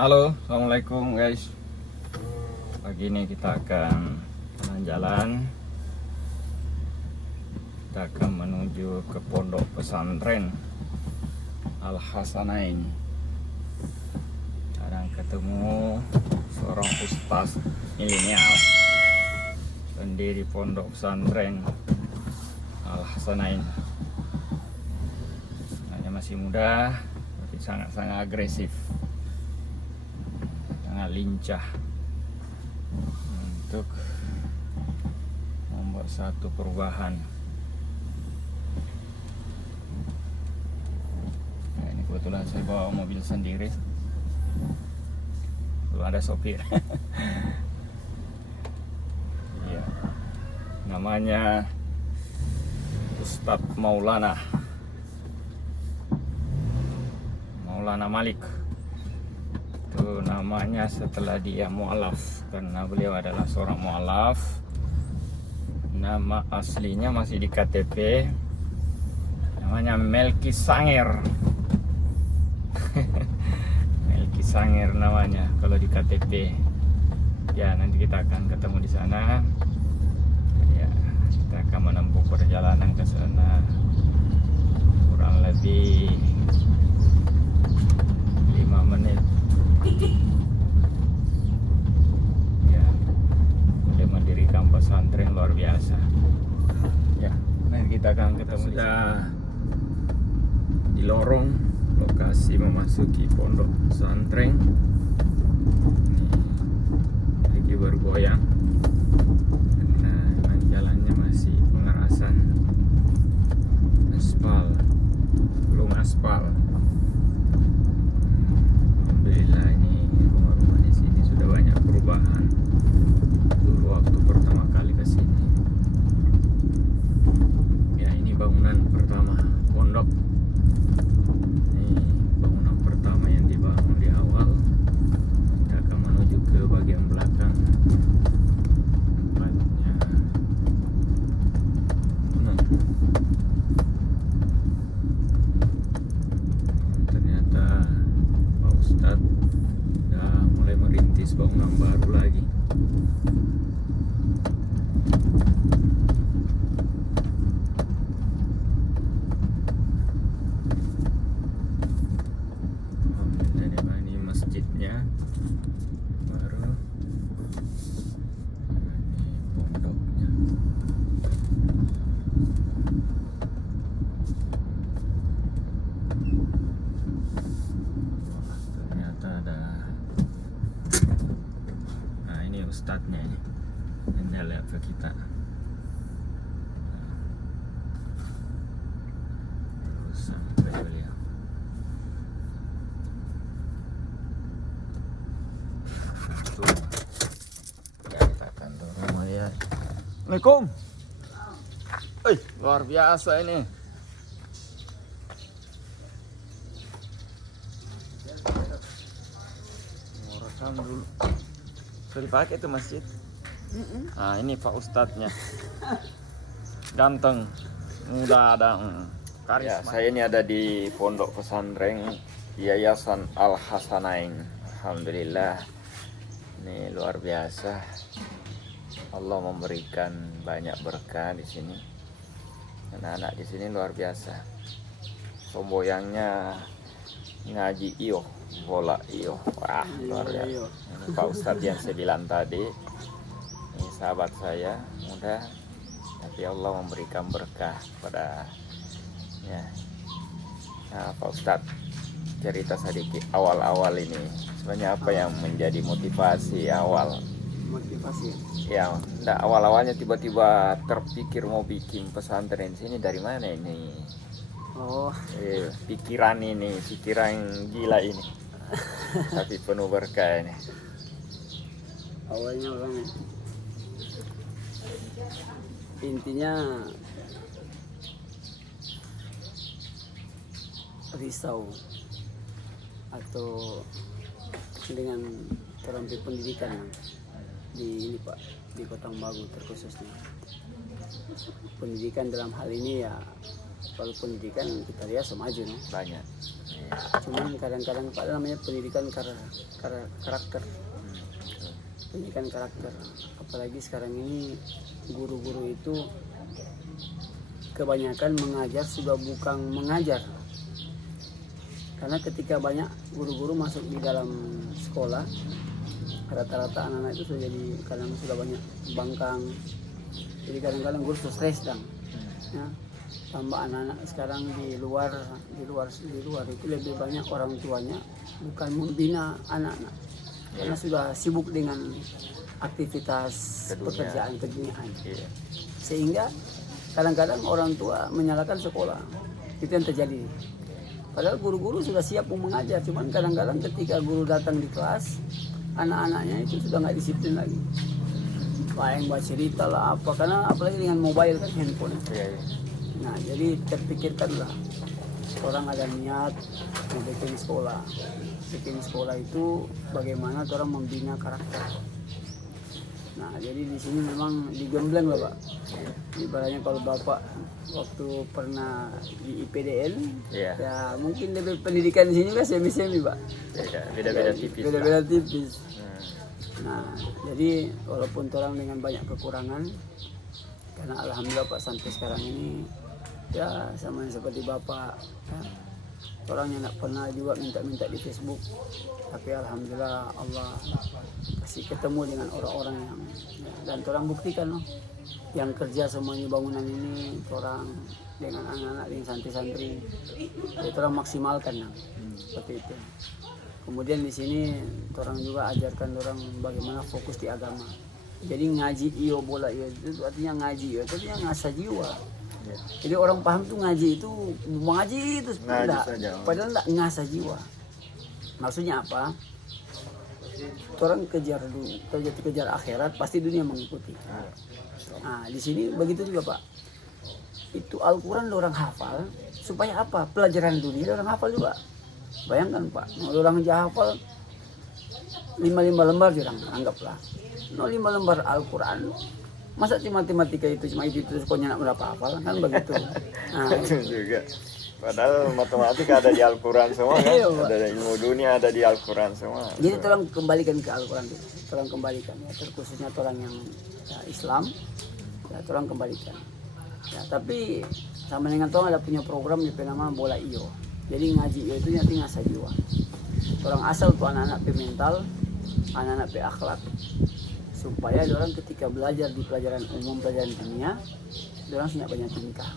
Halo, assalamualaikum guys. Pagi ini kita akan jalan-jalan. Kita akan menuju ke pondok pesantren Al Hasanain. Kadang ketemu seorang ustaz milenial, pendiri pondok pesantren Al Hasanain. Hanya masih muda, tapi sangat-sangat agresif, sangat lincah untuk membuat satu perubahan. Nah, ini kebetulan saya bawa mobil sendiri, belum ada sopir. Ya, namanya Ustadz Maulana Malik. Itu namanya setelah dia mu'alaf, karena beliau adalah seorang mu'alaf. Nama aslinya masih di KTP, namanya Melki Sanger. Melki Sanger namanya kalau di KTP. Ya, nanti kita akan ketemu di sana. Ya, kita akan menempuh perjalanan ke sana kurang lebih 5 menit. Ya, boleh mendirikan pesantren luar biasa. Ya, nanti kita akan ketemu. Sudah di lorong lokasi memasuki pondok pesantren. Ini lagi bergoyang karena memang jalannya masih pengerasan aspal, belum aspal. Alhamdulillah, ini rumah-rumah di sini sudah banyak perubahan. Dulu waktu pertama kali ke sini, ya ini bangunan pertama pondok. Ini bangunan pertama yang dibangun di awal. Kita akan menuju ke bagian belakang. Tempatnya ternyata Pak Ustadz sudah mulai merintis bangunan baru lagi. Alhamdulillah, ini masjidnya baru. Ini pondoknya. Ternyata ada. Nah, ini ustadznya ini. Anda lihat ke kita. Terus sampai beliau. Tuh. Ya, kita akan dorong ya. Assalamualaikum. Luar biasa ini. Mau rekam dulu. Sudah dipakai tuh masjid. Nah, ini Pak Ustadznya. Ganteng, muda, ada karisma. Ya, saya ini ada di pondok pesantren Yayasan Al Hasanain. Alhamdulillah, ini luar biasa. Allah memberikan banyak berkah di sini. Anak-anak di sini luar biasa. Somboyangnya ngaji iyo, bola iyo. Wah, luar biasa. Ini Pak Ustadz yang saya bilang tadi. Ini sahabat saya, muda, tapi Allah memberikan berkah pada ya. Nah, Pak Ustadz, cerita sedikit awal-awal ini. Sebenarnya apa yang menjadi motivasi awal? Motivasi Ya, enggak, awal-awalnya tiba-tiba terpikir mau bikin pesantren sini dari mana ini? oh Pikiran gila ini. Tapi penuh berkah ini. awalnya orang intinya risau atau dengan terambil pendidikan di ini Pak, di Kota Bagu terkhususnya pendidikan dalam hal ini ya kalau pendidikan kita lihat sama aja, no? banyak. Iya. Cuman kadang-kadang Pak namanya pendidikan karakter. Betul. Pendidikan karakter. Apalagi sekarang ini guru-guru itu kebanyakan mengajar sudah bukan mengajar. Karena ketika banyak guru-guru masuk di dalam sekolah, rata-rata anak-anak itu sudah jadi kadang sudah banyak bangkang. Jadi kadang-kadang guru sudah stres dan ya, tambah anak-anak sekarang di luar itu lebih banyak orang tuanya bukan membina anak-anak karena sudah sibuk dengan aktivitas pekerjaan keduniaan. Sehingga kadang-kadang orang tua menyalahkan sekolah. Itu yang terjadi. Padahal guru-guru sudah siap mau mengajar, cuman kadang-kadang ketika guru datang di kelas, anak-anaknya itu sudah nggak disiplin lagi. Paling buat cerita lah apa, karena apalagi dengan mobile kan, handphone. Nah jadi terpikirkanlah, orang ada niat mau bikin sekolah. Bikin sekolah itu bagaimana orang membina karakter. Nah jadi di sini memang digembleng lah Pak. Ibaratnya kalau Bapak waktu pernah di IPDN, ya mungkin lebih pendidikan di sini kan semi-semi Pak. Beda-beda tipis. Beda-beda tipis. Nah jadi walaupun orang dengan banyak kekurangan, karena alhamdulillah Pak sampai sekarang ini ya sama seperti Bapak, ya, orang yang tidak pernah juga minta-minta di Facebook, tapi alhamdulillah Allah kasih ketemu dengan orang-orang yang ya, dan orang buktikan loh, yang kerja semuanya bangunan ini orang dengan anak-anak yang santri-santri, itu orang maksimalkan ya, seperti itu. Kemudian di sini orang juga ajarkan orang bagaimana fokus di agama. Jadi ngaji iyo bola iyo itu artinya ngaji iyo itu artinya ngasah jiwa. Jadi orang paham tuh ngaji itu mengaji itu enggak, padahal enggak ngasah jiwa. Maksudnya apa? Orang kejar akhirat, pasti dunia mengikuti. Nah di sini begitu juga Pak. Itu Al-Quran orang hafal supaya apa? Pelajaran dunia orang hafal juga. Bayangkan Pak, orang hafal 5 lembar orang anggaplah. 5 lembar Al-Quran. Masa matematika itu cuma itu terus kok nak berapa hafal kan begitu. Nah, itu juga. Padahal matematika ada di Al-Quran semua kan. Ada ilmu dunia ada di Al-Quran semua. Jadi tolong kembalikan ke Al-Quran itu. Tolong kembalikan ya, terkhususnya orang yang ya, Islam. Ya tolong kembalikan. Ya, tapi sama dengan tolong ada punya program yang bernama Bola Iyo. Jadi ngaji iyo itu nanti ngasah jiwa. Orang asal tuh anak-anak mental, anak-anak akhlak. Supaya orang ketika belajar di pelajaran umum, pelajaran dunia, orang punya banyak tingkah.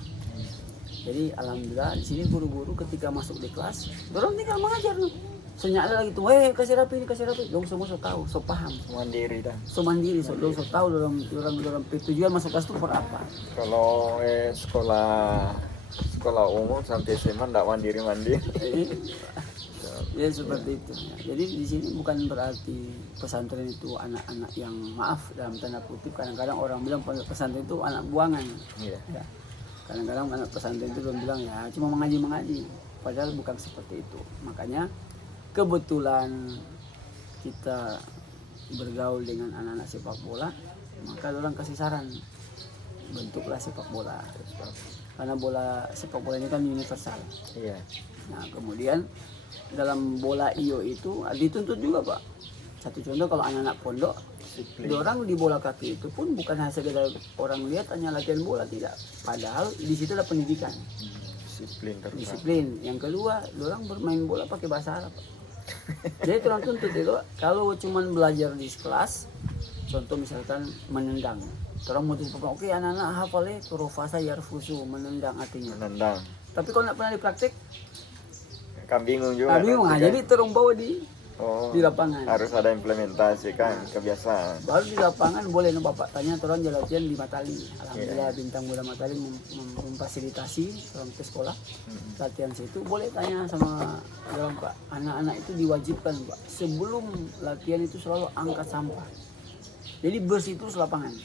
Jadi alhamdulillah di sini guru-guru ketika masuk di kelas, orang tinggal mengajar nih. Senyala lagi tuh, kasih rapi, dong semua so tahu, so paham. Mandiri dah. So mandiri, so tahu orang tujuan masuk kelas itu for apa. Kalau sekolah umum sampai SMA enggak mandiri. Ya seperti itu. Jadi di sini bukan berarti pesantren itu anak-anak yang maaf dalam tanda kutip, kadang-kadang orang bilang pesantren itu anak buangan. Ya. Kadang-kadang anak pesantren itu orang bilang ya cuma mengaji, padahal bukan seperti itu. Makanya kebetulan kita bergaul dengan anak-anak sepak bola, maka orang kasih saran bentuklah sepak bola. Karena sepak bola ini kan universal. Iya. Nah kemudian dalam bola iyo itu dituntut juga Pak. Satu contoh kalau anak-anak pondok, orang di bola kaki itu pun bukan hanya sekedar orang lihat hanya latihan bola, tidak. Padahal di situ ada pendidikan. Disiplin. Yang kedua, orang bermain bola pakai bahasa Arab. Jadi orang tuntut itu kalau cuman belajar di kelas, contoh misalkan menendang. Orang mau oke anak-anak hafalnya turufasa yarfusu, menendang artinya. Menendang. Tapi kalau nggak pernah dipraktek, kan bingung juga. Bingung, jadi terung bawa di lapangan. Harus ada implementasi kan, kebiasaan. Baru di lapangan boleh Bapak tanya orang jalan latihan di Matali. Alhamdulillah Bintang Muda Matali memfasilitasi orang ke sekolah latihan situ. Boleh tanya sama orang Pak. Anak-anak itu diwajibkan Pak sebelum latihan itu selalu angkat sampah. Jadi bersih terus lapangan.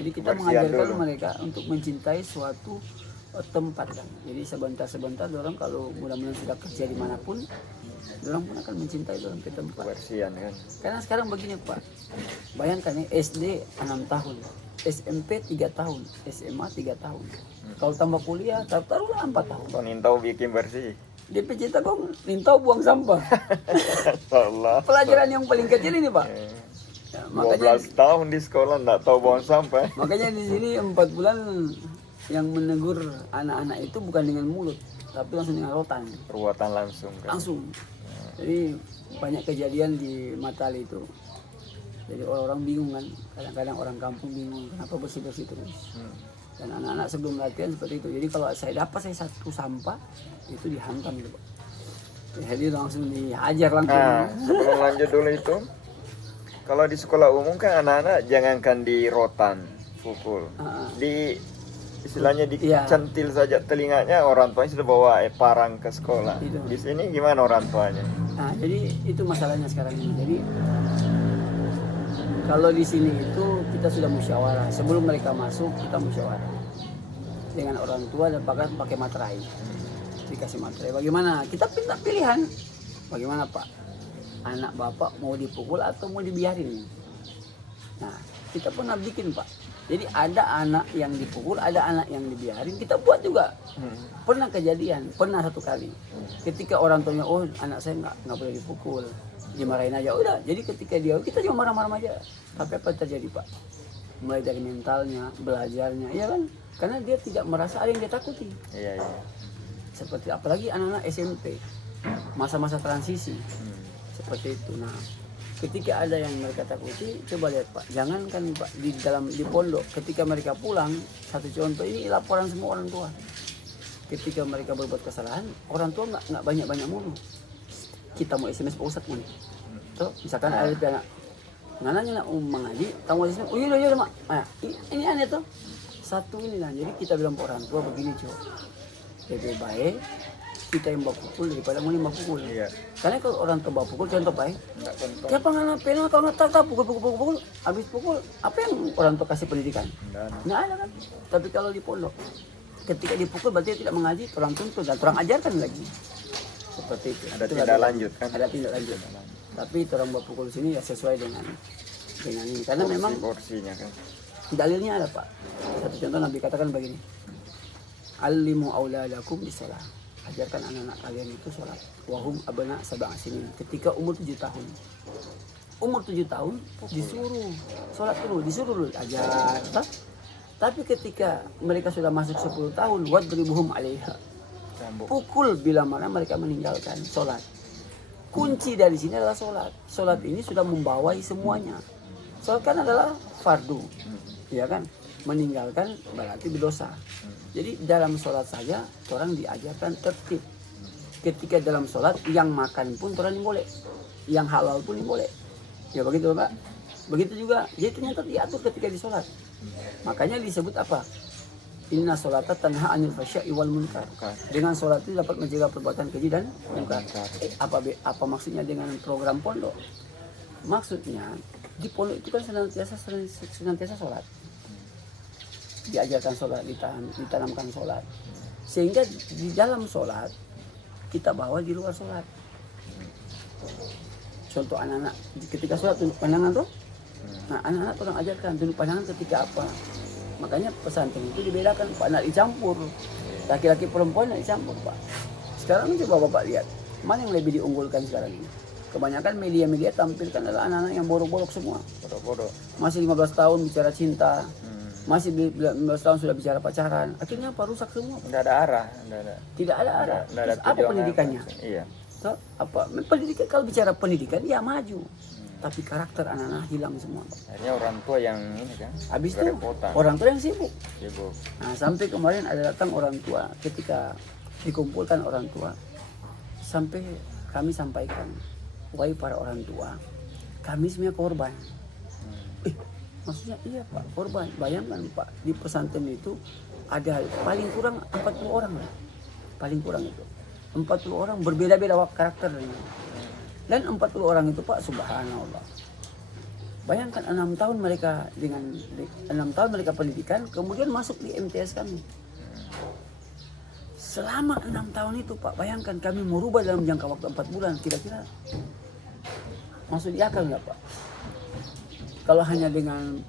Jadi kita mengajarkan mereka untuk mencintai suatu tempat kan. Jadi sebentar orang kalau mudah-mudahan sudah kerja dimanapun, orang pun akan mencintai orang ke tempat. Kebersihan kan. Karena sekarang begini Pak, bayangkan ya SD 6 tahun, SMP 3 tahun, SMA 3 tahun. Kalau tambah kuliah, taruhlah 4 tahun. Kau nintau bikin bersih. DP cita kok nintau buang sampah. Allah. Pelajaran yang paling kecil ini Pak. Ya, 12 tahun di sekolah nggak tahu buang sampah. makanya di sini 4 bulan yang menegur anak-anak itu bukan dengan mulut, tapi langsung dengan rotan. Perbuatan langsung kan. Langsung. Jadi banyak kejadian di Matali itu. Jadi orang-orang bingung kan, kadang-kadang orang kampung bingung kenapa bersih-bersih terus. Dan anak-anak sebelum latihan seperti itu. Jadi kalau saya satu sampah itu dihantam gitu Pak. Jadi langsung dihajar langsung. Nah, sebelum lanjut dulu itu, kalau di sekolah umum kan anak-anak jangankan di rotan, pukul, di istilahnya dicentil saja telinganya, orang tuanya sudah bawa parang ke sekolah. Itu. Di sini gimana orang tuanya? Nah, jadi itu masalahnya sekarang ini. Jadi kalau di sini itu kita sudah musyawarah. Sebelum mereka masuk kita musyawarah dengan orang tua dan pakai materai. Dikasih materai. Bagaimana? Kita minta pilihan. Bagaimana Pak? Anak Bapak mau dipukul atau mau dibiarin? Nah, kita pernah bikin Pak. Jadi ada anak yang dipukul, ada anak yang dibiarin. Kita buat juga. Pernah kejadian, pernah satu kali. Ketika orang tuanya, oh anak saya nggak boleh dipukul, dimarahin aja. Udah. Jadi ketika kita cuma marah-marah aja. Tapi apa yang terjadi Pak? Mulai dari mentalnya, belajarnya, ya kan? Karena dia tidak merasa ada yang dia takuti. Iya. Seperti apalagi anak-anak SMP, masa-masa transisi. Seperti itu. Nah, ketika ada yang mereka takuti, coba lihat Pak, jangankan Pak di pondok, ketika mereka pulang, satu contoh ini laporan semua orang tua. Ketika mereka berbuat kesalahan, orang tua nggak banyak mulu. Kita mau SMS Pak Ustadz nih. Tuh, misalkan ada anak ngananya nak mengaji, tamu SMS, oh iya mak. Nah, ini aneh tuh. Satu ini lah, jadi kita bilang ke orang tua begini coba. Lebih baik kita yang bawa pukul daripada mau bawa pukul. Iya. Karena kalau orang tua bawa pukul, contoh Pak, siapa nggak ngapain kalau nggak tahu pukul, habis pukul, apa yang orang tua kasih pendidikan? Nggak ada kan. Tapi kalau di pondok, ketika dipukul berarti tidak mengaji, orang tuntut dan orang ajarkan lagi. Seperti itu. Ada tindak lanjut kan? Ada tindak lanjut. Tapi orang bawa pukul sini ya sesuai dengan ini. Karena memang porsinya kan. Dalilnya ada Pak. Satu contoh Nabi katakan begini. Alimu auladakum bisalah. Ajarkan anak-anak kalian itu sholat. Wahum abna sab'a sinin. Ketika umur 7 tahun. Umur 7 tahun disuruh sholat dulu, disuruh dulu ajar. Tapi ketika mereka sudah masuk 10 tahun, wadribuhum 'alaiha. Pukul bila mana mereka meninggalkan sholat. Kunci dari sini adalah sholat. Sholat ini sudah membawai semuanya. Sholat kan adalah fardu, ya kan? Meninggalkan berarti berdosa. Jadi dalam sholat saja orang diajarkan tertib. Ketika dalam sholat yang makan pun orang boleh, yang halal pun boleh. Ya begitu Pak. Begitu juga. Jadi ternyata diatur ketika di sholat. Makanya disebut apa? Inna sholata tanha anil fasya'i wal munkar. Dengan sholat itu dapat mencegah perbuatan keji dan munkar. Apa maksudnya dengan program pondok? Maksudnya di pondok itu kan senantiasa sholat. Diajarkan sholat, ditanamkan sholat. Sehingga di dalam sholat kita bawa di luar sholat. Contoh anak-anak ketika sholat tunduk pandangan tuh. Nah anak-anak orang ajarkan tunduk pandangan ketika apa. Makanya pesantren itu dibedakan Pak, nak dicampur. Laki-laki perempuan nak dicampur Pak. Sekarang coba Bapak lihat, mana yang lebih diunggulkan sekarang ini? Kebanyakan media-media tampilkan adalah anak-anak yang borok-borok semua. Bodoh-bodoh. Masih 15 tahun bicara cinta. Masih 15 tahun sudah bicara pacaran. Akhirnya apa? Rusak semua. Nggak ada arah. Tidak ada arah. Terus apa pendidikannya? Iya. So, apa pendidikan? Kalau bicara pendidikan ya maju. Tapi karakter anak-anak hilang semua. Akhirnya orang tua yang ini kan. Habis itu orang tua yang sibuk. Nah sampai kemarin ada datang orang tua ketika dikumpulkan orang tua. Sampai kami sampaikan, wahai para orang tua, kami semua korban. Maksudnya iya Pak, korban. Bayangkan Pak, di pesantren itu ada paling kurang 40 orang lah. Paling kurang itu. 40 orang berbeda-beda karakternya. Dan 40 orang itu Pak, subhanallah. Bayangkan 6 tahun mereka 6 tahun mereka pendidikan, kemudian masuk di MTS kami. Selama 6 tahun itu Pak, bayangkan kami merubah dalam jangka waktu 4 bulan, kira-kira masuk di akal nggak Pak? Kalau hanya dengan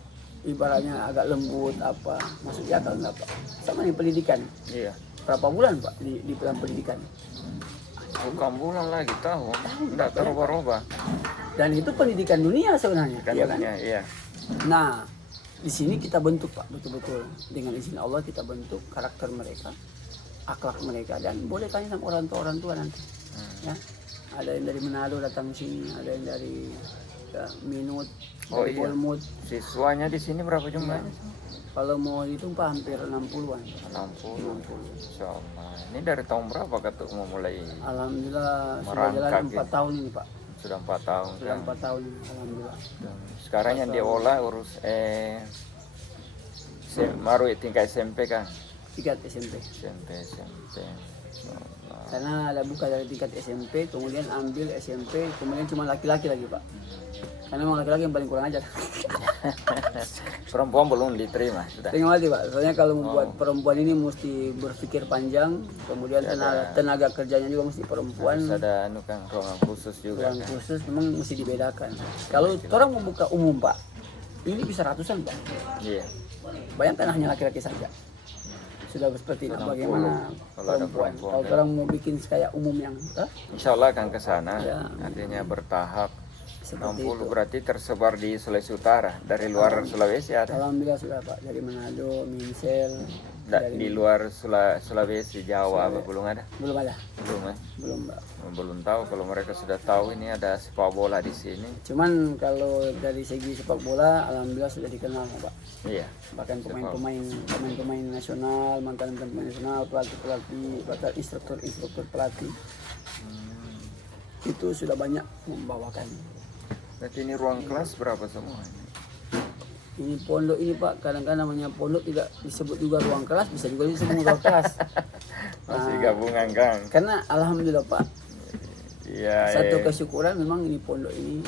ibaratnya agak lembut apa, maksudnya akal enggak Pak? Sama nih pendidikan. Iya. Berapa bulan Pak di dalam pendidikan? Bukan bulan lagi, tahun. Enggak terubah-ubah. Dan itu pendidikan dunia sebenarnya, Kan iya kan? iya. Nah, di sini kita bentuk Pak, betul-betul dengan izin Allah kita bentuk karakter mereka, akhlak mereka, dan boleh tanya sama orang tua nanti. Ya, ada yang dari Manado datang sini, ada yang dari Minut, Oh dari iya. Bolmut. Siswanya di sini berapa jumlahnya? Kalau mau hitung Pak hampir 60-an. 60. Insyaallah. Ini dari tahun berapa Ketuk mau mulai? Alhamdulillah sudah Merangkak jalan ya. 4 tahun ini Pak. Sudah 4 tahun Sudah kan. 4 tahun ini, alhamdulillah. Dan sekarang yang diolah urus baru tingkat SMP kan? Tingkat SMP. SMP. Insyaallah. Karena ada buka dari tingkat SMP, kemudian ambil SMP, kemudian cuma laki-laki lagi Pak. Karena memang laki-laki yang paling kurang ajar. Perempuan belum diterima sudah. Tengok hati Pak, soalnya kalau membuat perempuan ini mesti berpikir panjang, kemudian tenaga kerjanya juga mesti perempuan. Harus ada kan ruangan khusus juga Ruang kan. khusus memang mesti dibedakan. Kalau orang membuka umum Pak, ini bisa ratusan Pak. Iya. Bayangkan hanya laki-laki saja. Sudah seperti itu. Bagaimana Kalau ada perempuan? perempuan, Kalau kan. orang mau bikin kayak umum yang Insyaallah akan ke sana. Ya. Artinya bertahap. seperti 60 itu. berarti tersebar di Sulawesi Utara. Dari luar Sulawesi ada. Alhamdulillah sudah Pak, dari Manado, Minsel, Di luar Sulawesi, Jawa apa belum ada? belum ada, Belum ya? belum Pak. Belum tahu. Kalau mereka sudah tahu ini ada sepak bola di sini. Cuman kalau dari segi sepak bola, alhamdulillah sudah dikenal Pak. Iya. Bahkan pemain nasional, mantan pemain nasional, pelatih, bahkan instruktur pelatih itu sudah banyak membawakan. Berarti ini ruang kelas berapa semua? Ini pondok ini Pak, kadang-kadang namanya pondok tidak disebut juga ruang kelas, bisa juga disebut ruang kelas. Masih gabungan kan? Karena alhamdulillah Pak, Iya. satu kesyukuran memang ini pondok ini.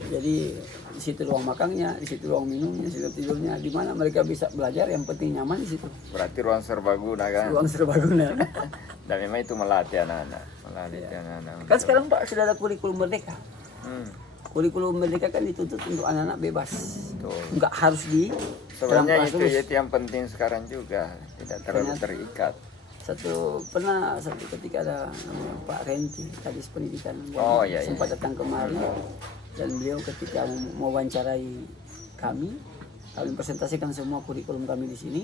Jadi di situ ruang makannya, di situ ruang minumnya, di situ tidurnya, di mana mereka bisa belajar, yang penting nyaman di situ. Berarti ruang serbaguna kan? Ruang serbaguna. Dan memang itu melatih anak-anak. Anak-anak. Kan sekarang Pak sudah ada kurikulum merdeka. Hmm, Kurikulum merdeka kan dituntut untuk anak-anak bebas. betul. Enggak harus di dalam Sebenarnya kelas terus. itu yang penting sekarang juga. Tidak terlalu terikat. Pernah satu ketika ada namanya Pak Renti, Kadis Pendidikan, Oh, iya, sempat iya. datang kemari dan beliau ketika mewawancarai kami presentasikan semua kurikulum kami di sini.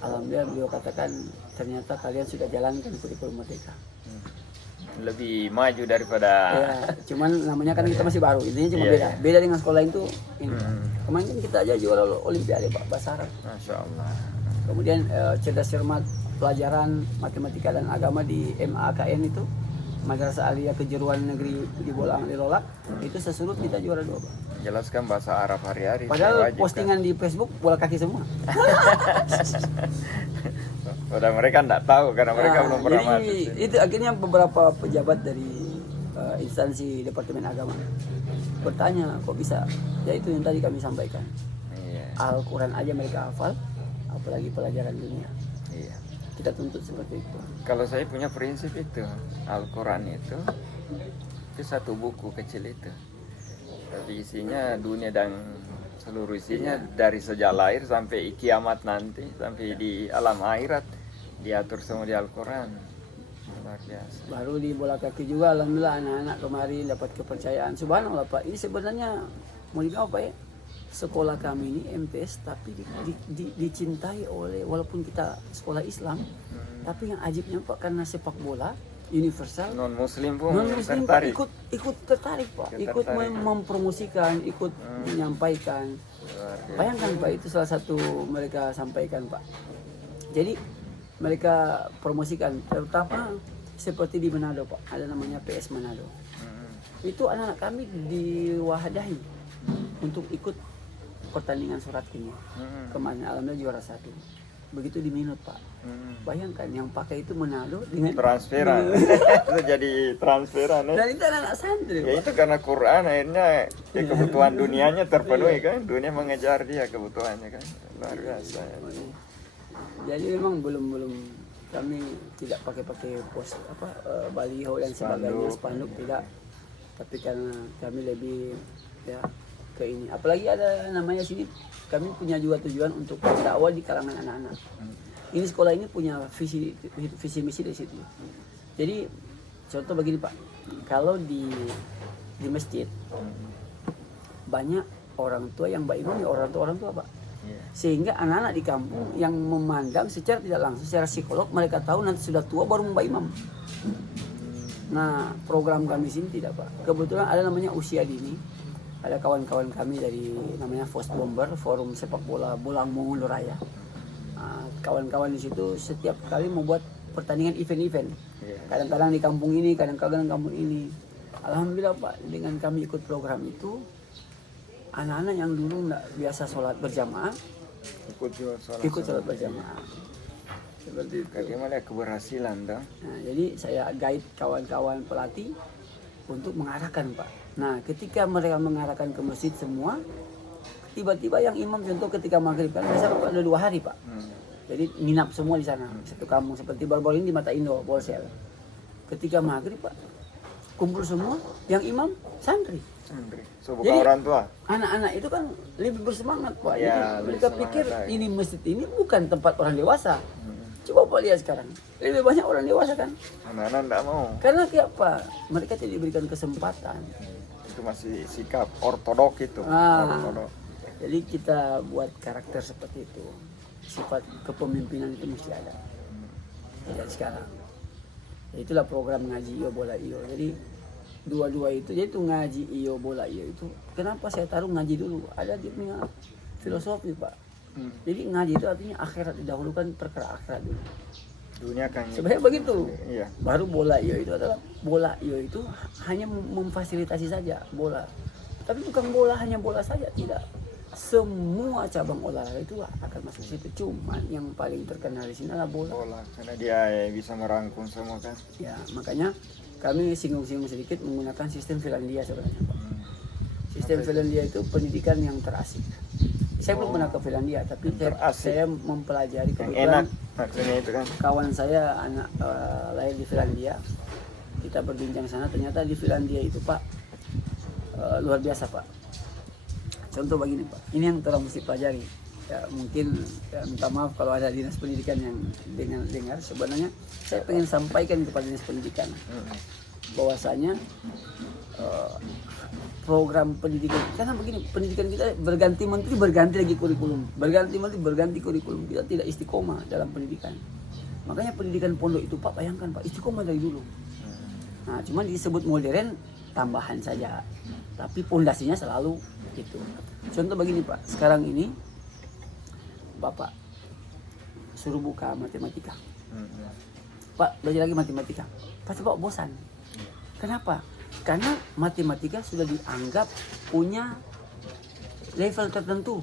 Alhamdulillah beliau katakan ternyata kalian sudah jalankan kurikulum merdeka. Lebih maju daripada Ya, cuman namanya kan kita masih baru, intinya cuma Iya, beda. iya. Beda dengan sekolah itu. Ini. Kemarin kan kita aja juara olimpiade Pak, bahasa Arab. Masya Allah. Kemudian cerdas cermat pelajaran matematika dan agama di MAKN itu Madrasah Aliyah Kejuruan Negeri di Bolang Lilolak itu sesurut kita juara 2 Pak. Jelaskan bahasa Arab hari-hari. Padahal wajib, postingan di Facebook bola kaki semua. Udah mereka enggak tahu karena mereka belum pernah Jadi masuk sini. itu akhirnya beberapa pejabat dari instansi Departemen Agama bertanya kok bisa, ya itu yang tadi kami sampaikan. Iya. Al-Quran aja mereka hafal, apalagi pelajaran dunia. Iya. Kita tuntut seperti itu. Kalau saya punya prinsip itu, Al-Quran itu satu buku kecil itu. Tapi isinya dunia dan seluruh isinya dari sejak lahir sampai kiamat nanti, sampai di alam akhirat diatur semua di Al-Quran. Luar biasa. Baru di bola kaki juga alhamdulillah anak-anak kemarin dapat kepercayaan. Subhanallah Pak, ini sebenarnya mau dibilang apa ya? Sekolah kami ini MTS tapi dicintai oleh, walaupun kita sekolah Islam, tapi yang ajibnya Pak karena sepak bola universal, Non Muslim pun non Muslim Pak tertarik. ikut tertarik Pak, ikut mempromosikan, ikut menyampaikan. Luar biasa. Bayangkan Pak, itu salah satu mereka sampaikan Pak. Jadi mereka promosikan, terutama seperti di Manado Pak, ada namanya PS Manado. Itu anak-anak kami diwahdahi untuk ikut pertandingan surat kimia. Kemarin alhamdulillah juara 1. Begitu di Minut Pak. Bayangkan yang pakai itu Manado dengan Transferan. Itu jadi transferan. dan itu anak-anak santri Ya Pak. itu karena Quran akhirnya kebutuhan dunianya terpenuhi kan, dunia mengejar dia kebutuhannya kan, luar biasa. Ya. Jadi memang belum kami tidak pakai pos baliho dan sebagainya, spanduk tidak, tapi karena kami lebih ya ke ini. Apalagi ada namanya sini, kami punya juga tujuan untuk dakwah di kalangan anak-anak. Ini sekolah ini punya visi misi di situ. Jadi contoh begini Pak, kalau di masjid banyak orang tua yang Mbak Imam ya orang tua Pak. Sehingga anak-anak di kampung yang memandang secara tidak langsung, secara psikolog mereka tahu nanti sudah tua baru Mbak Imam. Nah program kami sini tidak Pak. Kebetulan ada namanya usia dini. Ada kawan-kawan kami dari namanya Fos Bomber, Forum Sepak Bola Bolang Mongondo Raya. Nah, kawan-kawan di situ setiap kali membuat pertandingan event-event. Kadang-kadang di kampung ini, kadang-kadang di kampung ini. Alhamdulillah Pak, dengan kami ikut program itu, anak-anak yang dulu nggak biasa sholat berjamaah ikut sholat berjamaah. Seperti itu. Bagaimana keberhasilan dong? Nah, jadi saya guide kawan-kawan pelatih untuk mengarahkan Pak. Nah ketika mereka mengarahkan ke masjid semua, tiba-tiba yang imam contoh ketika maghrib kan biasa ada 2 hari Pak. Jadi nginap semua di sana satu kampung seperti baru-baru ini di Mata Indo, Bolsel. Ketika maghrib Pak, kumpul semua, yang imam santri. So, bukan orang tua. Anak-anak itu kan lebih bersemangat Pak. Ya, Jadi, mereka pikir ini masjid ini bukan tempat orang dewasa. Coba Pak lihat sekarang, lebih banyak orang dewasa kan. Anak-anak enggak mau. Karena kayak apa? Mereka tidak diberikan kesempatan. Itu masih sikap ortodok itu. Ortodok. Jadi kita buat karakter seperti itu. Sifat kepemimpinan itu mesti ada. Dari sekarang. Ya, itulah program ngaji iyo bola iyo. Jadi dua-dua itu, jadi itu ngaji iyo bola iyo itu. Kenapa saya taruh ngaji dulu? Ada dia punya filosofi Pak. Jadi ngaji itu artinya akhirat, didahulukan perkara akhirat dulu. Dunia kan sebenarnya begitu. Iya. Baru bola iyo itu adalah bola iyo itu hanya memfasilitasi saja bola. Tapi bukan bola hanya bola saja, tidak. Semua cabang olahraga itu akan masuk situ. Cuman yang paling terkenal di sini adalah bola. Karena dia bisa merangkum semua kan. Ya, makanya kami singgung-singgung sedikit menggunakan sistem Finlandia sebenarnya Pak. Sistem Finlandia itu pendidikan yang terasik. Saya belum pernah ke Finlandia, tapi saya mempelajari kebetulan. Enak maksudnya itu kan. Kawan saya anak lahir di Finlandia. Kita berbincang sana, ternyata di Finlandia itu Pak luar biasa Pak. Contoh begini Pak, ini yang tolong mesti pelajari. Ya, mungkin minta maaf kalau ada dinas pendidikan yang dengar. Sebenarnya saya pengen sampaikan kepada dinas pendidikan bahwasanya program pendidikan, karena begini, pendidikan kita berganti menteri berganti lagi kurikulum, berganti menteri berganti kurikulum, kita tidak istiqomah dalam pendidikan. Makanya pendidikan pondok itu Pak, bayangkan Pak, istiqomah dari dulu. Nah cuman disebut modern tambahan saja, tapi pondasinya selalu itu. Contoh begini Pak, sekarang ini Bapak suruh buka matematika, Pak belajar lagi matematika, pasti Pak bosan. Kenapa? Karena matematika sudah dianggap punya level tertentu.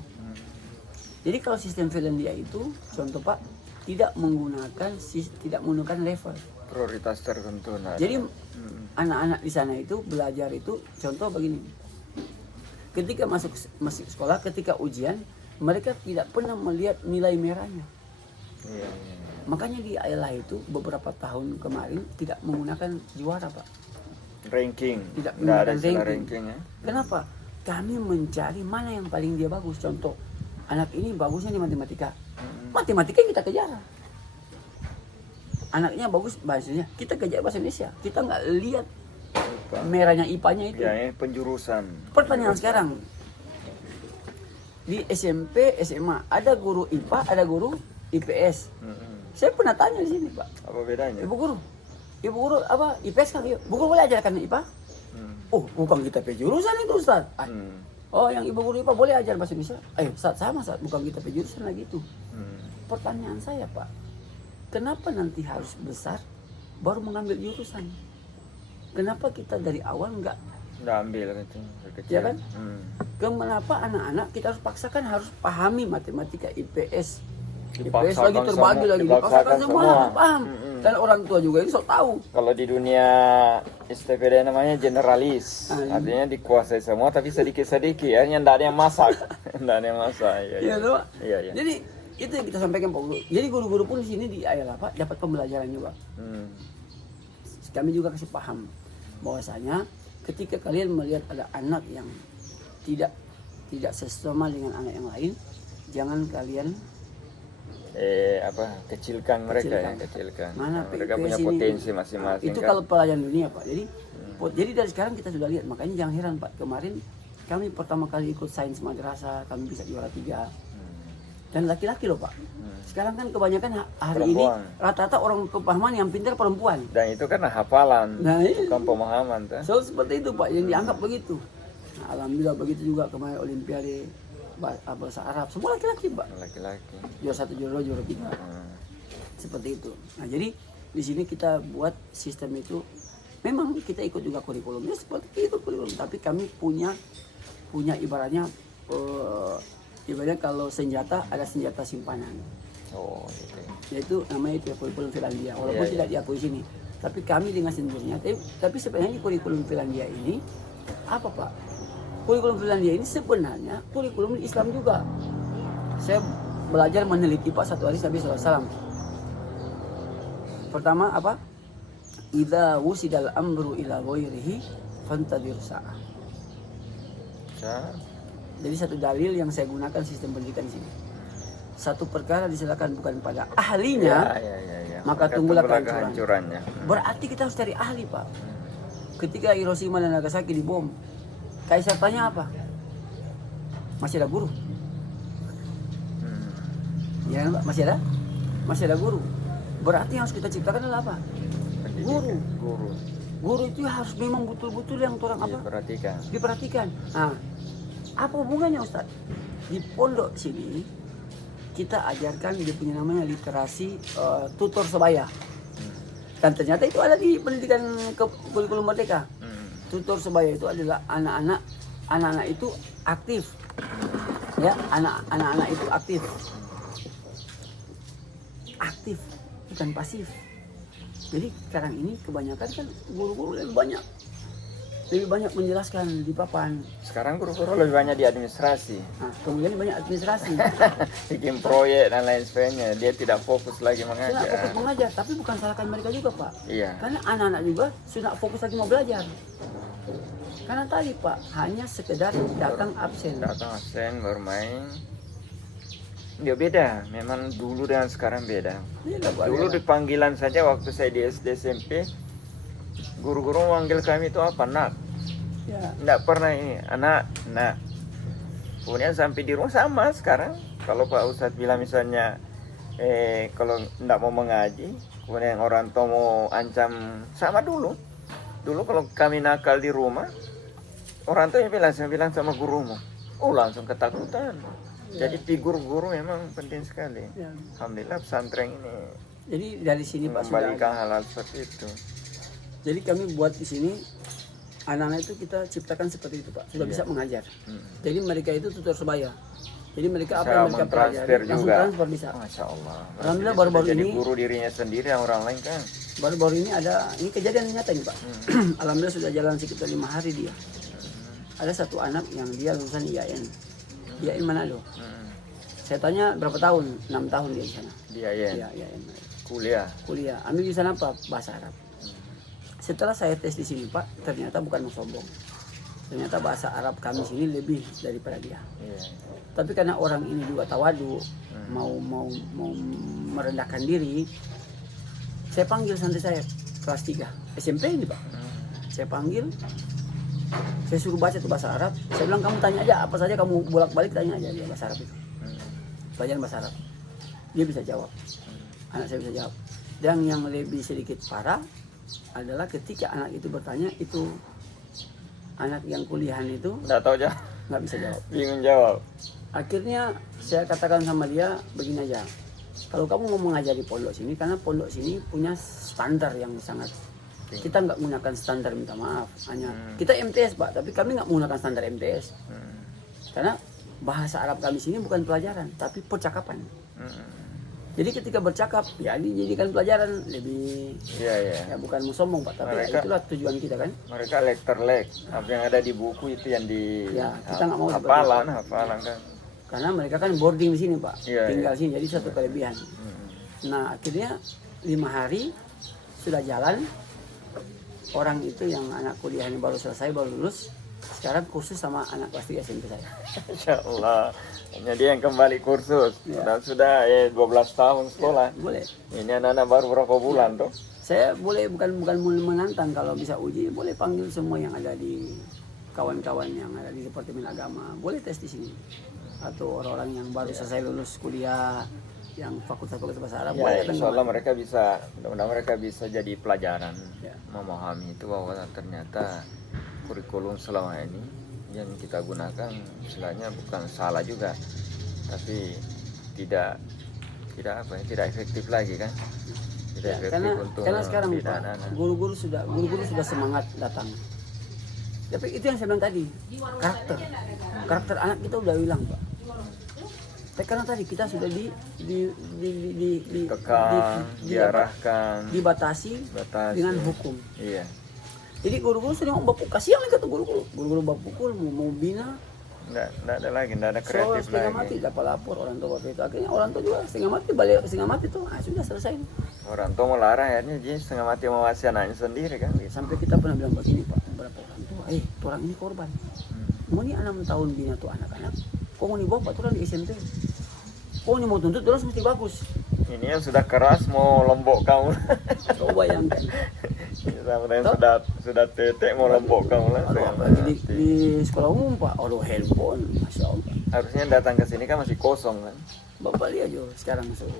Jadi kalau sistem Finlandia itu, contoh Pak, tidak menggunakan level. Prioritas tertentu. Jadi anak-anak di sana itu belajar itu, contoh begini. Ketika masuk sekolah, ketika ujian, mereka tidak pernah melihat nilai merahnya. Iya. Makanya di Ayla itu beberapa tahun kemarin tidak menggunakan juara Pak. Ranking. Tidak Nggak ada menggunakan ranking ya. Kenapa? Kami mencari mana yang paling dia bagus. Contoh, anak ini bagusnya di matematika. Matematika kita kejar. Anaknya bagus bahasanya, kita kejar bahasa Indonesia. Kita nggak lihat merahnya IPA-nya itu. Ya, penjurusan. Pertanyaan sekarang, di SMP, SMA ada guru IPA, ada guru IPS. Saya pernah tanya di sini Pak. Apa bedanya? Ibu guru apa IPS kan? Bu guru boleh ajarkan IPA? Oh, bukan kita jurusan itu Ustaz. Oh, yang ibu guru IPA boleh ajar bahasa Indonesia? Ayo Ustaz, sama Ustaz, bukan kita jurusan lagi itu. Pertanyaan saya Pak, kenapa nanti harus besar baru mengambil jurusan? Kenapa kita dari awal nggak ambil gitu, ya kan? Kenapa anak-anak kita harus paksakan harus pahami matematika, IPS lagi terbagi lagi, dipaksakan semua harus paham. Dan orang tua juga ini sok tahu. Kalau di dunia STPD namanya generalis, artinya dikuasai semua tapi sedikit-sedikit ya, yang tidak ada yang masak. Iya. Jadi itu yang kita sampaikan Pak Guru. Jadi guru-guru pun di sini di Ayala Pak dapat pembelajaran juga. Kami juga kasih paham bahwasanya ketika kalian melihat ada anak yang tidak tidak sesama dengan anak yang lain, jangan kalian kecilkan mereka ya, kecilkan. Mana Mereka PIPS punya ini, potensi masing-masing itu kan. kalau pelajaran dunia Pak. Jadi dari sekarang kita sudah lihat, makanya jangan heran Pak, kemarin kami pertama kali ikut sains madrasah, kami bisa juara 3. Dan laki-laki loh Pak. Sekarang kan kebanyakan hari ini rata-rata orang kepahaman yang pintar perempuan. Dan itu kan hafalan, Nah, bukan pemahaman tuh. so seperti itu Pak, yang dianggap begitu. Nah, alhamdulillah begitu juga kemarin Olimpiade bahasa Arab, semua laki-laki Pak. Laki-laki. Juara 1, juara 2, juara 3. Seperti itu. Nah jadi di sini kita buat sistem itu, memang kita ikut juga kurikulumnya seperti itu kurikulum, tapi kami punya ibaratnya kalau senjata ada senjata simpanan. Oh, gitu. Yaitu namanya itu kurikulum Finlandia, walaupun tidak diakui sini. Tapi kami dengan sendirinya, tapi sebenarnya kurikulum Finlandia ini apa Pak? Kurikulum Finlandia ini sebenarnya kurikulum Islam juga. Saya belajar meneliti Pak satu hari Nabi SAW. Pertama apa? Idza wusidal amru ila ghairihi fantadir sa'ah. Jadi satu dalil yang saya gunakan sistem pendidikan di sini. Satu perkara diserahkan bukan pada ahlinya, maka tunggulah kehancurannya. Berarti kita harus cari ahli Pak. Ketika Hiroshima dan Nagasaki dibom, Kaisar tanya apa? Masih ada guru? Ya Pak, masih ada guru. Berarti yang harus kita ciptakan adalah apa? Guru itu harus memang betul-betul yang orang apa? Diperhatikan. Nah, apa hubungannya Ustaz? Di pondok sini kita ajarkan dia punya namanya literasi tutor sebaya. Dan ternyata itu ada di pendidikan kurikulum Merdeka. Tutor sebaya itu adalah anak-anak itu aktif. Ya, anak-anak itu aktif. Aktif, bukan pasif. Jadi sekarang ini kebanyakan kan guru-guru lebih banyak menjelaskan di papan. Sekarang guru-guru lebih banyak di administrasi. Nah, kemudian banyak administrasi. Bikin proyek dan lain sebagainya. Dia tidak fokus lagi mengajar. Tidak fokus mengajar, tapi bukan salahkan mereka juga Pak. Iya. Karena anak-anak juga sudah fokus lagi mau belajar. Karena tadi Pak, hanya sekedar datang absen. Bermain. Dia beda, memang dulu dengan sekarang beda. Dulu di panggilan saja waktu saya di SD SMP, guru-guru memanggil kami itu apa? Nak. Ya. Nggak pernah ini, anak. Kemudian sampai di rumah sama sekarang. Kalau Pak Ustadz bilang misalnya, kalau nggak mau mengaji, kemudian orang tua mau ancam, sama dulu. Dulu kalau kami nakal di rumah, orang tua saya bilang sama gurumu, langsung ketakutan. Jadi figur guru memang penting sekali. Ya. Alhamdulillah pesantren ini. Jadi dari sini Pak membalikan hal-hal seperti itu. Jadi kami buat di sini anak-anak itu kita ciptakan seperti itu Pak, sudah bisa mengajar. Jadi mereka itu tutor sebaya. Jadi mereka apa yang mereka pelajari langsung transfer bisa. Masya Allah. Alhamdulillah baru-baru ini. Jadi guru dirinya sendiri yang orang lain kan. Baru-baru ini ada ini kejadian nyata nih Pak. Alhamdulillah sudah jalan sekitar 5 hari dia. Ada satu anak yang dia lulusan IAIN. IAIN Manado. Saya tanya berapa tahun? 6 tahun dia di sana. Di IAIN. Iya, IAIN. Kuliah. Ambil di sana apa? Bahasa Arab. Setelah saya tes di sini Pak, ternyata bukan mau sombong. Ternyata bahasa Arab kami sini lebih daripada dia. Tapi karena orang ini juga tawadu, mau merendahkan diri, saya panggil santri saya kelas 3 SMP ini Pak. Saya panggil, saya suruh baca tuh bahasa Arab. Saya bilang kamu tanya aja apa saja, kamu bolak-balik tanya aja dia bahasa Arab itu. Pelajaran bahasa Arab. Dia bisa jawab. Anak saya bisa jawab. Dan yang lebih sedikit parah adalah ketika anak itu bertanya, itu anak yang kuliahan itu nggak bisa jawab. Bingung jawab. Akhirnya saya katakan sama dia begini aja. Kalau kamu mau mengajar di pondok sini, karena pondok sini punya standar yang sangat, kita nggak menggunakan standar, minta maaf, hanya kita MTS Pak, tapi kami nggak menggunakan standar MTS. Karena bahasa Arab kami sini bukan pelajaran, tapi percakapan. Jadi ketika bercakap, ya dijadikan pelajaran lebih, ya bukan mau sombong Pak, tapi itulah tujuan kita kan. Mereka lektor-lek, apa yang ada di buku itu yang di kita nggak mau hafalan kan. Karena mereka kan boarding di sini Pak, tinggal sini, jadi satu kelebihan. Nah akhirnya 5 hari sudah jalan, orang itu yang anak kuliah ini baru selesai, baru lulus, Sekarang kursus sama anak kelas 3 SMP saya. Insya Allah. Hanya dia yang kembali kursus. Ya. Sudah 12 tahun sekolah. Boleh. Ini anak-anak baru berapa bulan tuh? Saya boleh bukan menantang, kalau bisa uji boleh panggil semua yang ada di kawan-kawan yang ada di Departemen Agama, boleh tes di sini. Atau orang-orang yang baru selesai lulus kuliah yang fakultas bahasa Arab, boleh Ya, datang insya Allah kemari. mereka bisa, mudah-mudahan mereka bisa jadi pelajaran, Ya. memahami itu bahwa ternyata kurikulum selama ini yang kita gunakan istilahnya bukan salah juga, tapi tidak tidak efektif lagi kan, tidak Ya, efektif untuk karena sekarang mendidik Pak, anak-anak. guru-guru sudah semangat datang. Tapi itu yang saya bilang tadi, karakter anak kita udah hilang Pak. Tapi karena tadi kita sudah Kekang, diarahkan, dibatasi batasi. dengan hukum. Iya. Jadi guru-guru sering bapak kasihan kata guru-guru bapak pukul mau bina. Nggak ada lagi, nggak ada So, kreatif setengah lagi. mati dapat lapor orang tua waktu itu. Akhirnya orang tua juga setengah mati tuh. Sudah selesai. Orang tua mau larang akhirnya dia setengah mati mengawasi anaknya sendiri kan. Gitu. Sampai kita pernah bilang begini Pak, beberapa orang tua, tuh orang ini korban. Mau nih 6 tahun bina tuh anak-anak. Kok mau nih bawa Pak tuh orang di SMP. Kok nih mau tuntut terus mesti bagus. Ini yang sudah keras mau lombok kamu. Coba bayangkan. Sama yang sudah tetek mau lombok kamu lah. Aduh, apalagi di sekolah umum Pak, aduh handphone, Masya Allah. Harusnya datang ke sini kan masih kosong kan. Bapak lihat jo sekarang masuk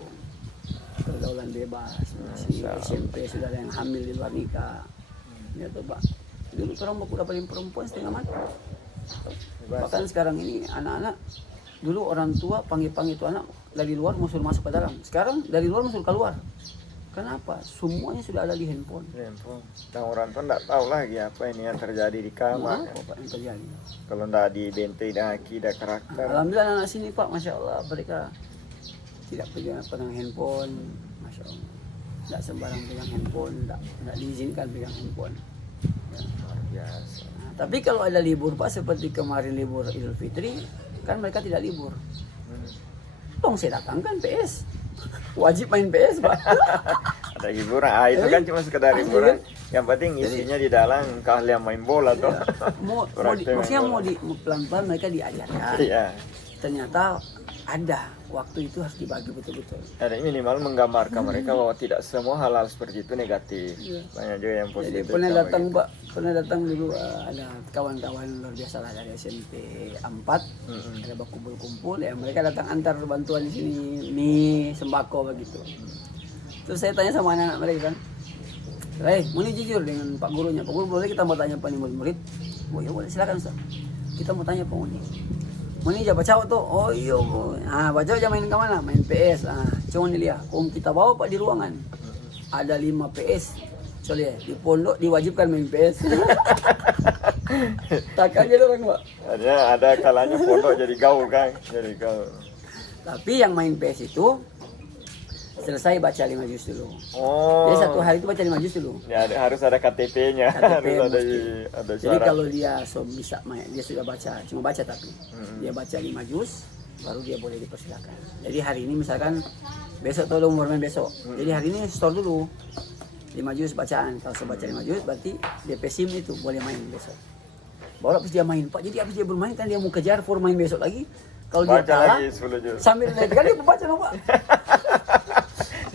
pergaulan bebas, masih Masya Allah. SMP sudah ada yang hamil di luar nikah. Ya tuh Pak, dulu orang bapak dapatin perempuan setengah mati. Bahkan sekarang ini anak-anak, dulu orang tua panggil-panggil itu anak dari luar mau suruh masuk ke dalam. Sekarang dari luar mau suruh keluar. Kenapa? Semuanya sudah ada di handphone. Handphone. Dan orang tua nggak tahu lagi apa ini yang terjadi di kamar. Apa Pak yang terjadi? Kalau nggak dibentuk dan akidah karakter. Alhamdulillah anak sini Pak, Masya Allah mereka tidak pegang handphone, Masya Allah. Tidak sembarang pegang handphone, tidak diizinkan pegang handphone. Ya. Luar biasa. Nah, tapi kalau ada libur Pak, seperti kemarin libur Idul Fitri, kan mereka tidak libur. Dong saya datangkan PS, wajib main PS Pak. Ada hiburan, itu kan cuma sekedar hiburan. Yang penting isinya di dalam keahlian main bola tuh. Maksudnya mau pelan-pelan mereka diajarkan. Iya. Ternyata ada waktu itu harus dibagi betul-betul. Ada minimal menggambarkan mereka bahwa tidak semua hal-hal seperti itu negatif. Iya. Banyak juga yang Jadi positif. pernah sama datang gitu. Pak, pernah datang dulu ada kawan-kawan luar biasa lah dari SMP 4, ada kumpul-kumpul ya, mereka datang antar bantuan di sini, mie, sembako begitu. Terus saya tanya sama anak-anak mereka kan, mau nih jujur dengan Pak Gurunya, Pak Guru boleh kita mau tanya Pak murid-murid? Oh iya boleh, silakan Ustaz. Kita mau tanya Pak Uni. Mau nih baca tuh, oh iya, baca aja main ke mana? Main PS. Cuma nih lihat, kalau kita bawa Pak di ruangan, ada 5 PS. Soalnya di pondok diwajibkan main PS. Tak aja orang Pak. Ada kalanya pondok jadi gaul kan, jadi gaul. Tapi yang main PS itu selesai baca 5 juz dulu. Oh. Jadi satu hari itu baca 5 juz dulu. Ya, harus ada KTP-nya, KTP harus ada mesti. ada Jadi syarat. kalau dia bisa main, dia sudah baca, cuma baca tapi dia baca 5 juz, baru dia boleh dipersilakan. Jadi hari ini misalkan besok tuh mau main besok. Jadi hari ini store dulu 5 juz bacaan. Kalau saya baca 5 juz berarti DP SIM itu boleh main besok. Baru habis dia main Pak. Jadi habis dia bermain kan dia mau kejar for main besok lagi. Kalau dia Baca kalah lagi 10 juz. sambil naik kan dia baca dong Pak.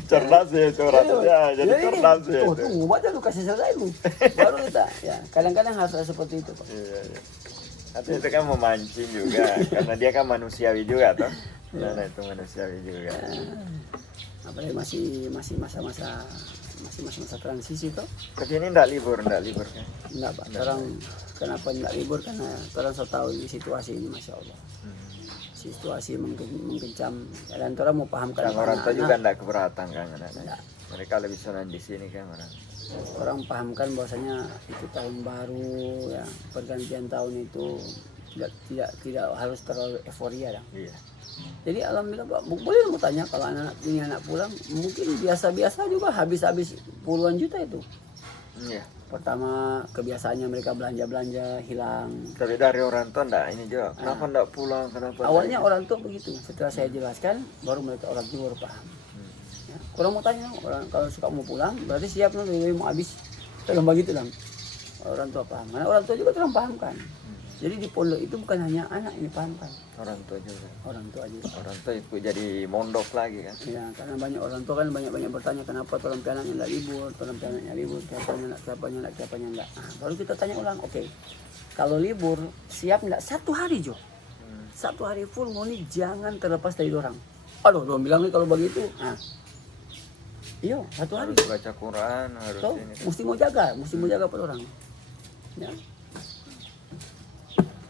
Cerdas ya itu orangnya, jadi cerdas ya. Tuh, itu. tunggu baca lu kasih selesai lu. Baru kita ya kadang-kadang harus ada seperti itu Pak. Iya, iya. Tapi itu kan memancing juga, karena dia kan manusiawi juga toh. Nah, itu manusiawi juga. Apalagi masih masa-masa transisi toh. Tapi ini enggak libur kan? Enggak Pak. Orang kenapa enggak libur karena orang so tahu ini situasi ini Masya Allah. Situasi mengencam dan orang mau pahamkan Dan orang tua anak-anak. juga enggak keberatan kan anak-anak. Enggak. Mereka lebih senang di sini kan Orang pahamkan bahwasanya itu tahun baru ya, pergantian tahun itu tidak harus terlalu euforia dah. Iya. Jadi alhamdulillah Pak, boleh mau tanya kalau anak pulang mungkin biasa-biasa juga habis puluhan juta itu. Iya. Pertama kebiasaannya mereka belanja hilang. Tapi dari orang tua enggak ini juga. Kenapa enggak pulang? Kenapa? Awalnya orang tua begitu. Setelah saya jelaskan, baru mereka orang tua baru paham. Ya, kurang mau tanya orang kalau suka mau pulang, berarti siap nih mau habis. Tolong begitu lah. Orang tua paham. Karena orang tua juga terang pahamkan. Jadi di pondok itu bukan hanya anak ini paham kan, Orang tua juga. orang tua juga. Orang tua ikut jadi mondok lagi kan. Ya, karena banyak orang tua kan banyak bertanya kenapa orang anaknya nggak libur, orang anaknya libur, siapanya nggak. Nah, baru kita tanya ulang, oke, kalau libur siap nggak 1 hari Jo? 1 hari full Moni jangan terlepas dari orang. Aduh, orang bilang nih kalau begitu, nah, iya 1 hari. Harus baca Quran, harus So, ini. mesti mau jaga per orang. Ya,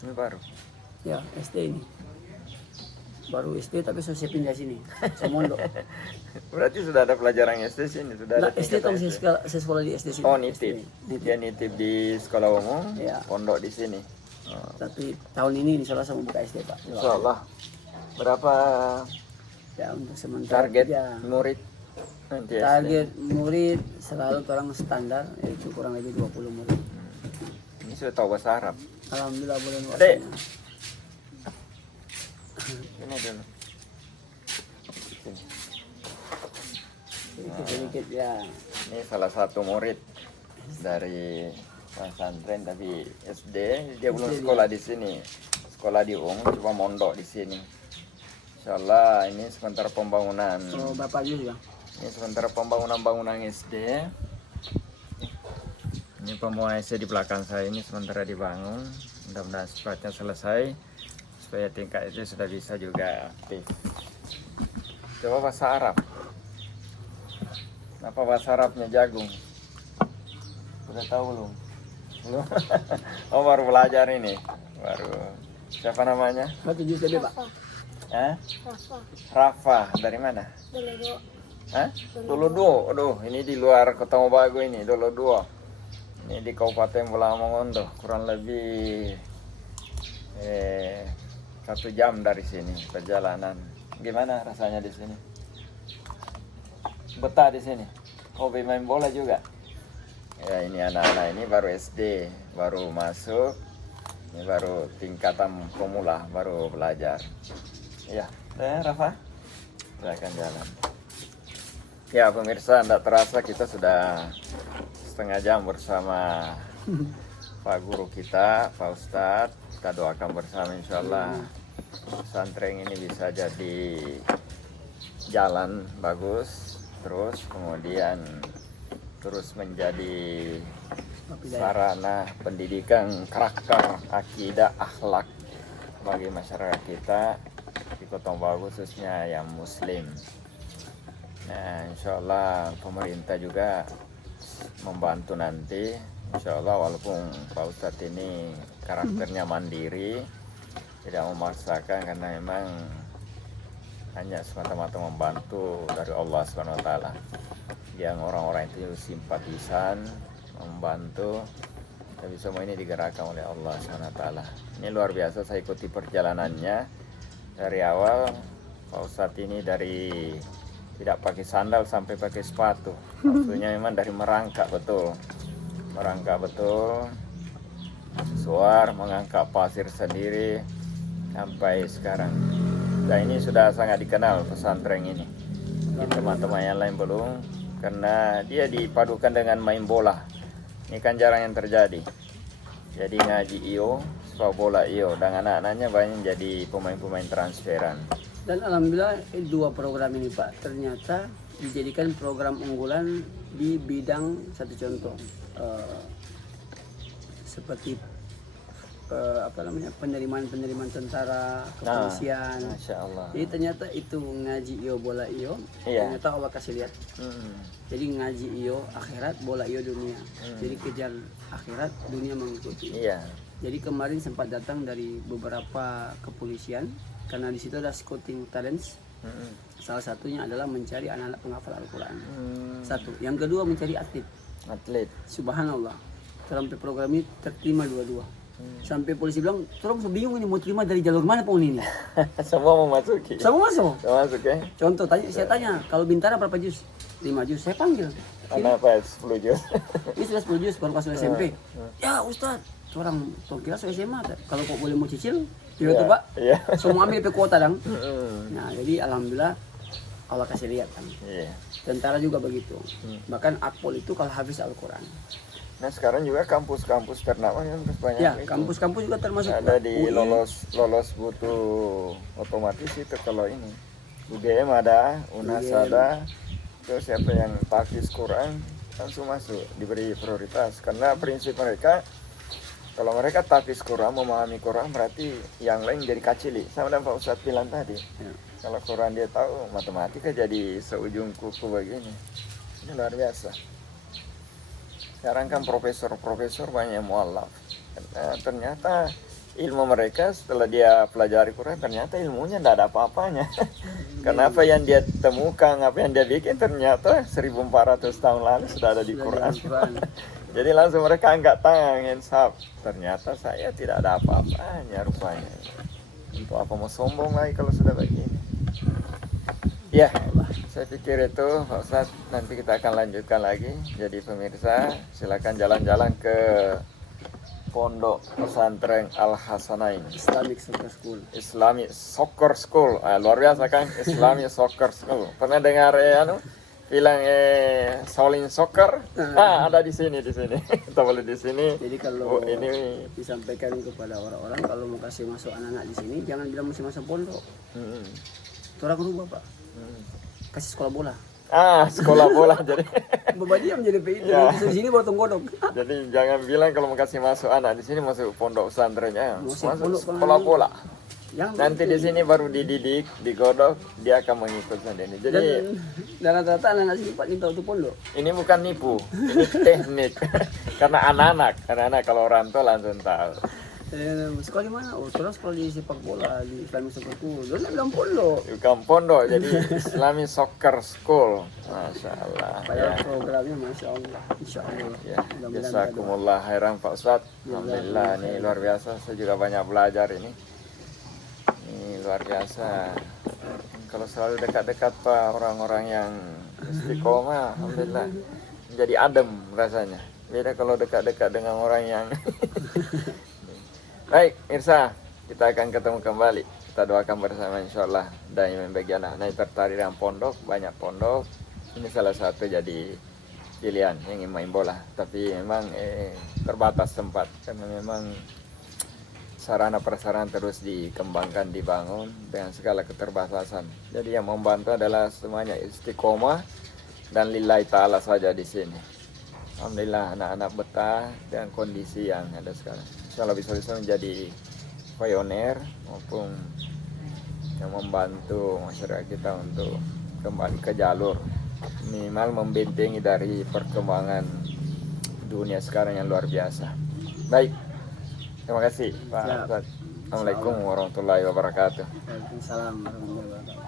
Ini baru. ya SD ini. Baru SD tapi saya pindah sini, saya mondok. Berarti sudah ada pelajaran SD sini, sudah Nah, ada SD tingkat tuh saya sekolah di SD sini. Oh, nitip. SD. Dia nitip di sekolah umum, Ya. pondok di sini. Oh. Tapi tahun ini insya Allah saya mau buka SD Pak. Insya Allah. Berapa Ya untuk sementara target ya. murid nanti SD? Target murid selalu orang standar yaitu kurang lebih 20 murid. Ini sudah tahu bahasa Arab. Alhamdulillah boleh Dek. bahasanya. Ini dulu. Sini. Sedikit-sedikit ya. Ini salah satu murid dari pesantren tapi SD, dia belum SD sekolah di sini. Sekolah di cuma mondok di sini. Insyaallah ini sementara pembangunan. So Bapak juga. Ini sementara pembangunan SD. Ini pembangunan SD di belakang saya ini sementara dibangun. Mudah-mudahan secepatnya selesai supaya tingkat itu sudah bisa juga aktif. Coba bahasa Arab. Apa bahasa Arabnya jagung? Sudah tahu belum? Belum. Oh baru belajar ini. Baru. Siapa namanya? Batu jus tadi Pak. Hah? Rafa. Dari mana? Hah? Dolodo. Aduh, ini di luar Kota Mobagu ini, Dolodo. Ini di Kabupaten Bola Mongondo, kurang lebih 1 jam dari sini perjalanan. Gimana rasanya di sini? Betah di sini? Hobi main bola juga? Ya ini anak-anak ini baru SD, baru masuk. Ini baru tingkatan pemula, baru belajar. Ya, Rafa? Silakan jalan. Ya pemirsa, tidak terasa kita sudah setengah jam bersama Pak Guru kita, Pak Ustadz. Kita doakan bersama insya Allah pesantren ini bisa jadi jalan bagus, terus kemudian terus menjadi sarana pendidikan karakter, akidah, akhlak bagi masyarakat kita di Kota Mobagu khususnya yang muslim. Nah insya Allah pemerintah juga membantu nanti insya Allah, walaupun Pak Ustadz ini karakternya mandiri, tidak memaksakan karena memang hanya semata-mata membantu dari Allah SWT yang orang-orang itu simpatisan membantu, tapi semua ini digerakkan oleh Allah SWT. Ini luar biasa, saya ikuti perjalanannya dari awal. Pak Ustadz ini dari tidak pakai sandal sampai pakai sepatu, maksudnya memang dari merangkak betul, suar mengangkat pasir sendiri sampai sekarang. Dan ini sudah sangat dikenal pesantren ini. Teman-teman yang lain belum, karena dia dipadukan dengan main bola. Ini kan jarang yang terjadi. Jadi ngaji iyo, sepak bola iyo, dan anak-anaknya banyak jadi pemain-pemain transferan. Dan alhamdulillah 2 program ini Pak ternyata dijadikan program unggulan di bidang, satu contoh seperti penerimaan tentara, kepolisian. Masya Allah. Jadi ternyata itu ngaji iyo bola iyo, Iya. ternyata Allah kasih lihat. Jadi ngaji iyo akhirat, bola iyo dunia. Jadi kejar akhirat, dunia mengikuti. Iya. Jadi kemarin sempat datang dari beberapa kepolisian karena di situ ada scouting talents. Salah satunya adalah mencari anak-anak penghafal Al-Quran. Satu. Yang kedua mencari atlet. Subhanallah. Dalam program ini terterima 2-2. Sampai polisi bilang, tolong bingung ini mau terima dari jalur mana Pak ini? Semua mau masuki. Semua masuk. Semua masuk ya. Contoh saya tanya, kalau Bintara berapa juz? 5 juz. Saya panggil. Anak apa? 10 juz. Ini sudah 10 juz baru kelas SMP. Ya Ustaz, orang kira saya SMA. Kalau kok boleh mau cicil, gitu tuh Pak. Iya. Semua ambil pe kuota dong. Nah, jadi alhamdulillah Allah kasih lihat kan. Iya. Tentara juga begitu. Bahkan Akpol itu kalau habis Al-Quran. Nah sekarang juga kampus-kampus ternama yang terus banyak Ya, itu. kampus-kampus juga termasuk Ada di UI. lolos butuh otomatis itu kalau ini. UGM ada, UNAS UGM. ada. Terus siapa yang tahfiz Quran langsung masuk, diberi prioritas. Karena prinsip mereka, kalau mereka tahfiz Quran, memahami Quran, berarti yang lain jadi kacili. Sama dengan Pak Ustadz bilang tadi. Ya. Kalau Quran dia tahu, matematika jadi seujung kuku begini. Ini luar biasa. Sekarang kan profesor-profesor banyak yang mualaf. Ternyata ilmu mereka setelah dia pelajari Quran, ternyata ilmunya tidak ada apa-apanya. Karena apa yang dia temukan, apa yang dia bikin, ternyata 1400 tahun lalu sudah ada di Sudah Quran. di Al-Quran. Jadi langsung mereka angkat tangan, insaf. Ternyata saya tidak ada apa-apanya rupanya. Untuk apa mau sombong lagi kalau sudah begini? Ya, saya pikir itu Pak Ustadz, nanti kita akan lanjutkan lagi. Jadi pemirsa, silakan jalan-jalan ke Pondok Pesantren Al-Hasanain Islamic Soccer School. Islamic Soccer School. Luar biasa kan, Islamic Soccer School. Pernah dengar film Shaolin Soccer? Ada di sini. Kita boleh di sini. Jadi kalau ini disampaikan kepada orang-orang kalau mau kasih masuk anak-anak di sini, jangan bilang masih masuk pondok. Orang rubah Pak, kasih sekolah bola. Sekolah bola jadi. Bapak dia menjadi PI itu Ya. di sini potong godok. Jadi jangan bilang kalau mau kasih masuk anak di sini masuk pondok pesantrennya, Masuk masuk pondok sekolah bola. Yang Nanti di sini baru dididik, digodok, dia akan mengikut sendiri. Jadi dan rata-rata anak-anak sini Pak tahu itu pondok. ini bukan nipu, ini teknik. Karena anak-anak kalau orang tua langsung tahu. Sekolah di mana? Oh, terus sekolah di sepak bola di Islamic Soccer School. Dia bilang pondok. Bukan pondok, jadi Islamic Soccer School. Masya Allah. Padahal programnya Masya Allah. Insya Allah. Ya, jazakumullah khairan Pak Ustadz. Alhamdulillah, ini luar biasa. Saya juga banyak belajar ini. Ini luar biasa. Kalau selalu dekat-dekat Pak orang-orang yang istiqomah, alhamdulillah menjadi adem rasanya. Beda kalau dekat-dekat dengan orang yang baik, Mirsa, kita akan ketemu kembali. Kita doakan bersama insya Allah. Dan yang bagi anak-anak yang tertarik dengan pondok, banyak pondok. Ini salah satu jadi pilihan yang ingin main bola. Tapi memang terbatas tempat. Karena memang sarana prasarana terus dikembangkan, dibangun dengan segala keterbatasan. Jadi yang membantu adalah semuanya istiqomah dan lillahi ta'ala saja di sini. Alhamdulillah anak-anak betah dengan kondisi yang ada sekarang. Kalau bisa menjadi pioner maupun yang membantu masyarakat kita untuk kembali ke jalur, minimal membentengi dari perkembangan dunia sekarang yang luar biasa. Baik, terima kasih Pak Ustadz. Assalamualaikum warahmatullahi wabarakatuh. Waalaikumsalam warahmatullahi wabarakatuh.